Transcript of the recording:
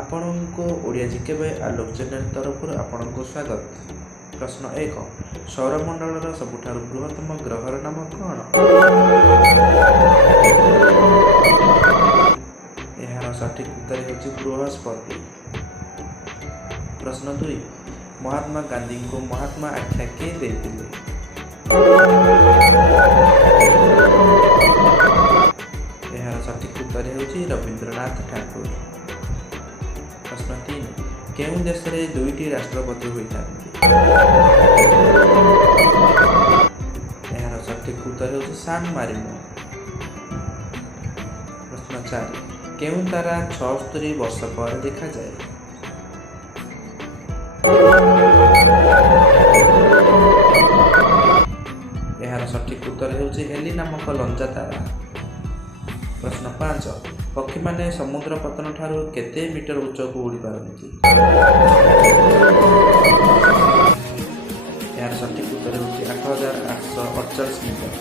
ଆପଣଙ୍କୁ ଓଡ଼ିଆ ଜିକେବେ ଆଲୋକ ଚ୍ୟାନେଲ ତରଫରୁ ଆପଣଙ୍କୁ ସ୍ୱାଗତ। ପ୍ରଶ୍ନ 1। ସୌରମଣ୍ଡଳର ସବୁଠାରୁ ବୃହତ୍ତମ ଗ୍ରହର ନାମ କ'ଣ? ଏହାର ସଠିକ୍ ଉତ୍ତର ହେଉଛି ବୃହସ୍ପତି। ପ୍ରଶ୍ନ 2। ମହାତ୍ମା ଗାନ୍ଧୀଙ୍କୁ ମହାତ୍ମା ଆଖ୍ୟା କିଏ ଦେଇଥିଲେ? ଏହାର ସଠିକ୍ ଉତ୍ତର ହେଉଛି ରବୀନ୍ଦ୍ରନାଥ ଠାକୁର। ପ୍ରଶ୍ନ 3। କେଉଁ ଦେଶରେ 2ଟି ରାଷ୍ଟ୍ରପତି ହୋଇଥାନ୍ତି? ଏହାର ସଠିକ୍ ଉତ୍ତର ହେଉଛି ସାନ ମାରିନୋ। ପ୍ରଶ୍ନ 4। କେଉଁ ତାରା 76 ବର୍ଷ ପରେ ଦେଖାଯାଏ? ଏହାର ସଠିକ୍ ଉତ୍ତର ହେଉଛି ଏଲି ନାମକ ଲଞ୍ଜା ତାରା। ପ୍ରଶ୍ନ 5। ପକ୍ଷୀମାନେ ସମୁଦ୍ର ପତନ ଠାରୁ କେତେ ମିଟର ଉଚ୍ଚକୁ ଉଡ଼ି ପାରନ୍ତି? ଏହାର ସଠିକ୍ ଉତ୍ତର ହେଉଛି 8848 ମିଟର।